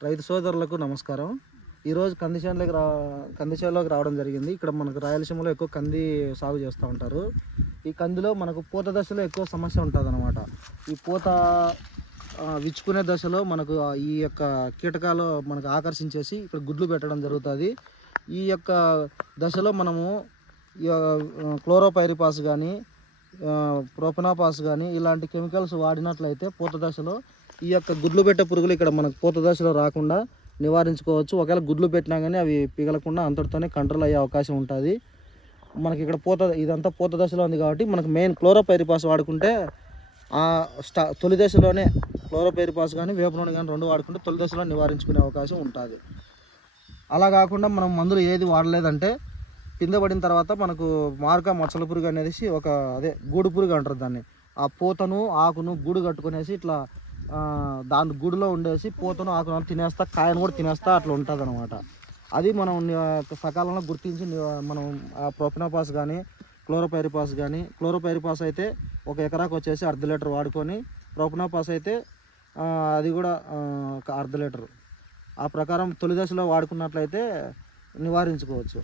రైతు సోదరులకు నమస్కారం. ఈరోజు కంది చేనులోకి రా కంది చేనులోకి రావడం జరిగింది. ఇక్కడ మనకు రాయలసీమలో ఎక్కువ కంది సాగు చేస్తూ ఉంటారు. ఈ కందిలో మనకు పూత దశలో ఎక్కువ సమస్య ఉంటుంది ఈ పూత విచ్చుకునే దశలో మనకు ఈ యొక్క కీటకాలు మనకు ఆకర్షించేసి ఇక్కడ గుడ్లు పెట్టడం జరుగుతుంది. ఈ యొక్క దశలో మనము ఈ, క్లోరోపైరిపాస్ కానీ ప్రోపనాపాస్ కానీ ఇలాంటి కెమికల్స్ వాడినట్లయితే పూత దశలో ఈ యొక్క గుడ్లు పెట్టే పురుగులు ఇక్కడ మనకు పూత దశలో రాకుండా నివారించుకోవచ్చు. ఒకవేళ గుడ్లు పెట్టినా కానీ అవి పిగలకుండా అంతటితోనే కంట్రోల్ అయ్యే అవకాశం ఉంటుంది. మనకి ఇక్కడ పూత ఇదంతా పూత దశలో ఉంది కాబట్టి మనకు మెయిన్ క్లోరోపైరిపాస్ వాడుకుంటే ఆ స్టా తొలి దశలోనే క్లోరోపైరిపాస్ కానీ వేప నూనె కానీ రెండు వాడుకుంటే తొలి దశలో నివారించుకునే అవకాశం ఉంటుంది. అలా కాకుండా మనం మందులు ఏది వాడలేదంటే కింద పడిన తర్వాత మనకు మార్క మచ్చల పురుగు అనేసి ఒక అదే గూడు పురుగు అంటారు దాన్ని. ఆ పూతను ఆకును గూడు కట్టుకునేసి ఇట్లా దాని గుడిలో ఉండేసి పూతను ఆకును తినేస్తా కాయను కూడా తినేస్తా అట్లా ఉంటుంది అనమాట అది మనం సకాలంలో గుర్తించి మనం ఆ ప్రొపినోపాస్ కానీ క్లోరోపైరిపాస్ కానీ క్లోరోపైరిపాస్ అయితే ఒక ఎకరాకు వచ్చేసి అర్ధ లీటర్ వాడుకొని ప్రొపినోపాస్ అయితే అది కూడా ఒక అర్ధ లీటర్. ఆ ప్రకారం తొలి దశలో వాడుకున్నట్లయితే నివారించుకోవచ్చు.